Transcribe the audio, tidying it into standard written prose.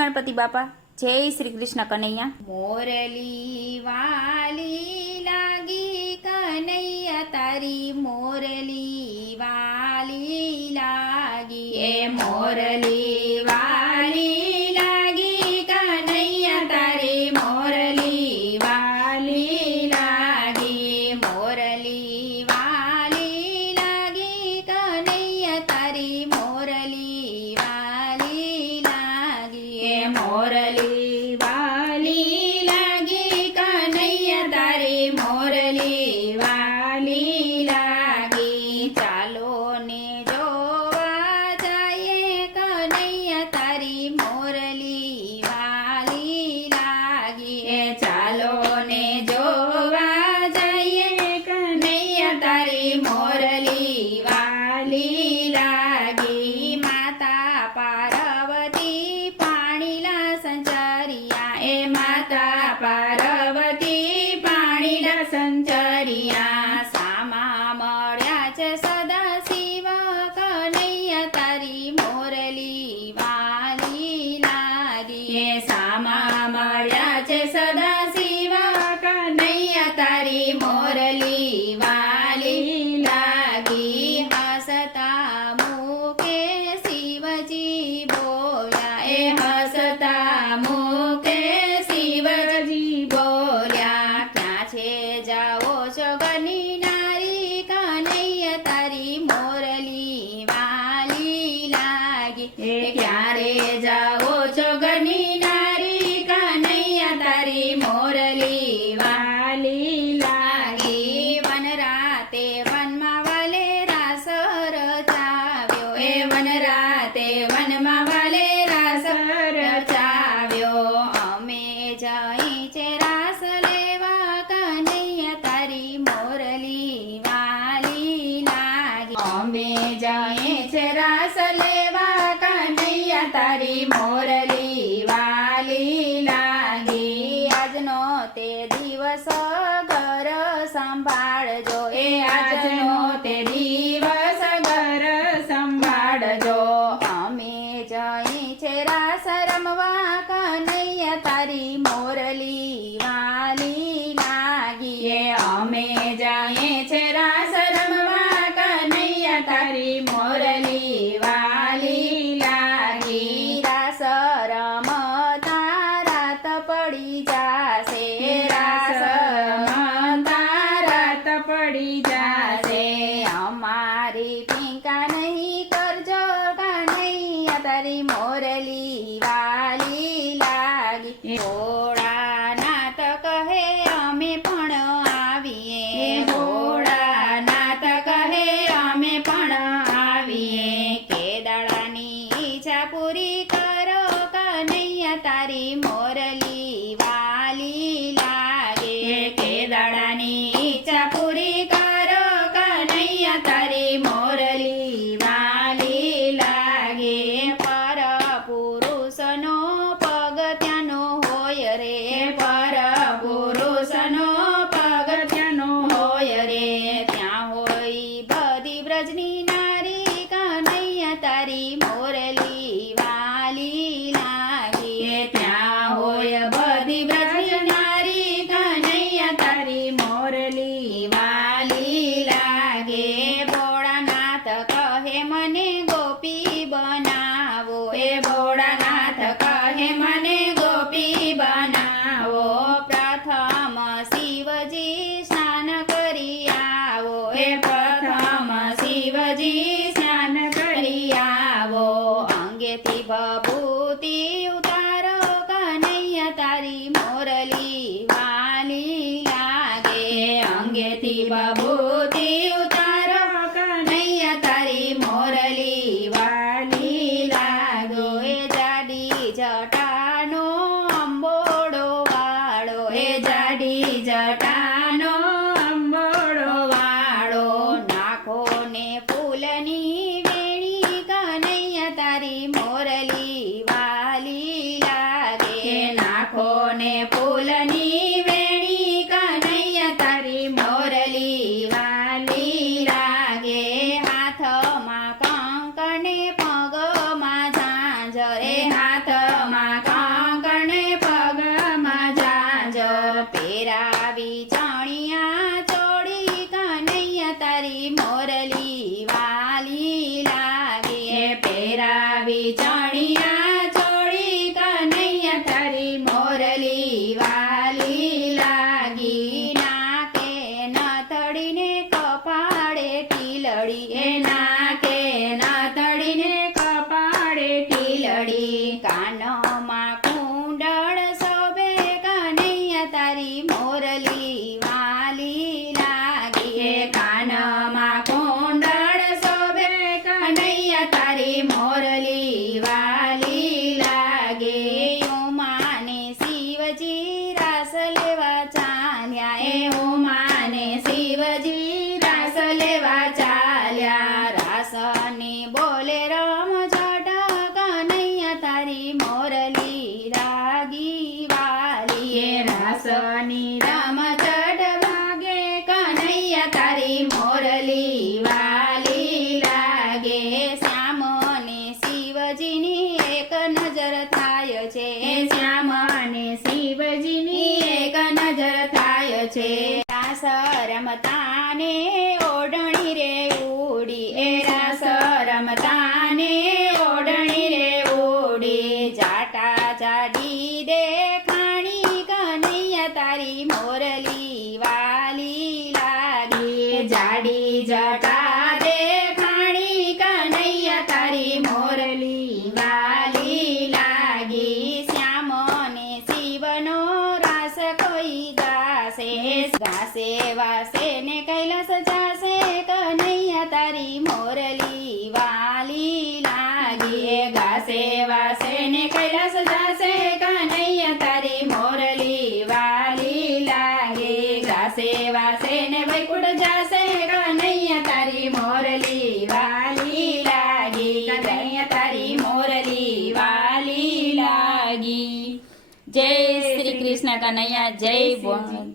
ગણપતિ બાપા, જય શ્રી કૃષ્ણ કનૈયા। મોરલી વાલી લાગી કનૈયા તારી મોરલી વાલી લાગી એ મોરલી વાલી લાગી કનૈયા તારી મોરલી વાલી લાગી મોરલી વાલી લાગી કનૈયા તારી મોરલી વાલી લાગી એ મોરલી વાલી લાગી કનૈયા તારી મોરલી વાલી લાગી ચાલો ને જોવા જાયે કનૈયા તારી મોરલી વાલી લાગી એ ચાલો ને જોવા જાયે કનૈયા તારી મોરલી વાલી લાગી માતા પાર્વતી પાણીલા સંચરિયા એ માતા પાર્વતી પાણીલા સંચરિયા સામા મળ્યા છે સદા શિવ કનૈયા તારી મોરલી વાલી લાગી એ સામા મળ્યા છે સદા શિવ કનૈયા તારી મોરલી વાલી લાગી હસતા મુકે શિવજી બોલ્યા એ હસતા મુકે શિવજી બોલ્યા ક્યાં છે જાઓ છો ગની નારી કનૈયા તારી મોરલી વાલી લાગી એ ક્યારે જાઓ છો ગની નારી કનૈયા તારી મોરલી વાલી લાગી વનરાતે વનમાં વાલે રાસ રચાવ્યો એ વનરાતે વનમાં વાલે રાસ રચાવ્યો અમે જઈ છે રાસ લેવા કનૈયા તારી મોરલી વાલી લાગી અમે જઈએ છે રાસ લેવા કનૈયા તારી મોરલી વાલી લાગી આજનો તે દિવસ ઘર સંભાળજો એ આજનો તે દિવસ ઘર સંભાળજો અમે જઈ છે રાસ રમવા કનૈયા તારી મોરલી વાલી લાગી એ અમે જઈએ છે રાસ રમવા કનૈયા તારી મોરલી વાલી લાગી રાસ રમતા રાત પડી જાશે રાસ રમતા રાત પડી જાશે અમારી પિંકા નહીં કરજો કનૈયા તારી મોરલી વાલી લાગી ભોળાનાથ કહે અમે પણ આવીએ ભોળાનાથ કહે અમે પણ આવીએ કેદાળાની ઈચ્છા પૂરી કરો કનૈયા તારી મોરલી વાલી લાગે કેદાળાની ઈચ્છા પૂરી કરો કનૈયા તારી મોરલી વાલી લાગે પર પુરુષનો પગથિયાનો હોય રે પર પુરુષનો પગથિયાનો હોય રે ત્યાં હોય બધી બ્રજની નારી કનૈયા તારી મોરલી વાલી લાગે ત્યાં હોય બધી બ્રજની નારી કનૈયા તારી મોરલી વાલી લાગે ભોળાનાથ કહે મને ગોપી બનાવો એ ભોળાનાથ કહે મને ગોપી બનાવો પ્રથમ શિવજી સ્નાન કરી આવો એ પ્રથમ શિવજી સ્નાન કરી આવો અંગેથી ભભૂતિ ઉતારો કનૈયા તારી મોરલી વાલી લાગે અંગેથી ભભૂતિ ઉતારો કનૈયા તારી મોરલી વાલી લાગો એ જાડી જટાનો અંબોડો વાળો એ જાડી જટાનો અંબોડો વાળો નાખો ને ફૂલની વેણી કનૈયા તારી મોરલી તારી મોરલી વાલી લાગે પહેરાવી ચણિયા ચોળી કનૈયા તારી મોરલી વાલી લાગી નાકે નાથડીને કપાળે ટીલડી એ નાકે નાથડીને કપાળે ટીલડી કાનમાં કુંડળ શોભે કનૈયા તારી મોરલી વાલી લાગી એ કાનમાં કુંડળ શોભે કનૈયા તારી મોરલી વાલી લાગે ઉમાને શિવજી રાસ લેવા ચાલ્યા એ ઉમાને શિવજી રાસ લેવા ચાલ્યા રાસની બોલે રમ જટ કનૈયા તારી મોરલી લાગી વાલી એ રાસની રમ જટ વાગે કનૈયા તારી મોરલી વાલી લાગે શ્યામને શિવજીની એક નજર થાય છે શ્યામને શિવજીની એક નજર થાય છે રાસ રમતાને ઓઢણી રે ઉડી એ રાસ રમતાને ઓઢણી રે ઉડી જાટા જાડી દેખાણી કનૈયા તારી મોરલી વાલી લાગી જાડી જટા દેખાણી કનૈયા તારી મોરલી વાલી લાગી શ્યામને શિવનો રાસ કોઈ ગાશે ગાશે વાસે ને કૈલાસ જાશે કનૈયા તારી મોરલી વાલી લાગી ગાશે વાસે ને કૈલાસ જાશે કનૈયા તારી મોરલી વાલી લાગે ગાશે વાસે ને વૈકુંઠ જાશે કનૈયા તારી મોરલી વાલી લાગી કનૈયા તારી મોરલી વાલી લાગી. જય શ્રી કૃષ્ણ કનૈયા જય બોલ.